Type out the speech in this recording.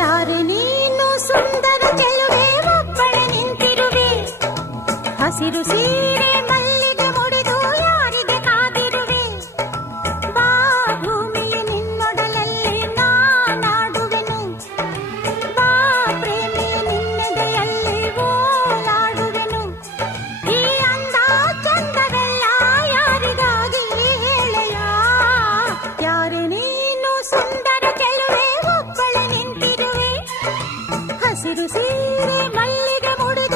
ಯಾರು ನೀನು ಸುಂದರ ಚೆಲುವೆ, ಒಬ್ಬಳೆ ನಿಂತಿರುವೆ. ಹಸಿರು ಸೀರೆ ಮಲ್ಲಿಗೆ ಮುಡಿದು ಯಾರಿಗೆ ಕಾದಿರುವೆ. ಬಾ ಭೂಮಿಯ ನಿನ್ನೊಡಲಲ್ಲಿ ನಾನಾಡುವೆನು. ಬಾ ಪ್ರೇಮಿಯ ನಿನ್ನದೆಯಲ್ಲಿ ಓಲಾಡುವೆನು. ಈ ಅಂದ ಚಂದವೆಲ್ಲ ಯಾರಿಗಾಗಿ ಹೇಳೆಯ ಯಾರು ನೀನು ಸುಂದರ சிறு சீரே மல்லிகை முடிச்சு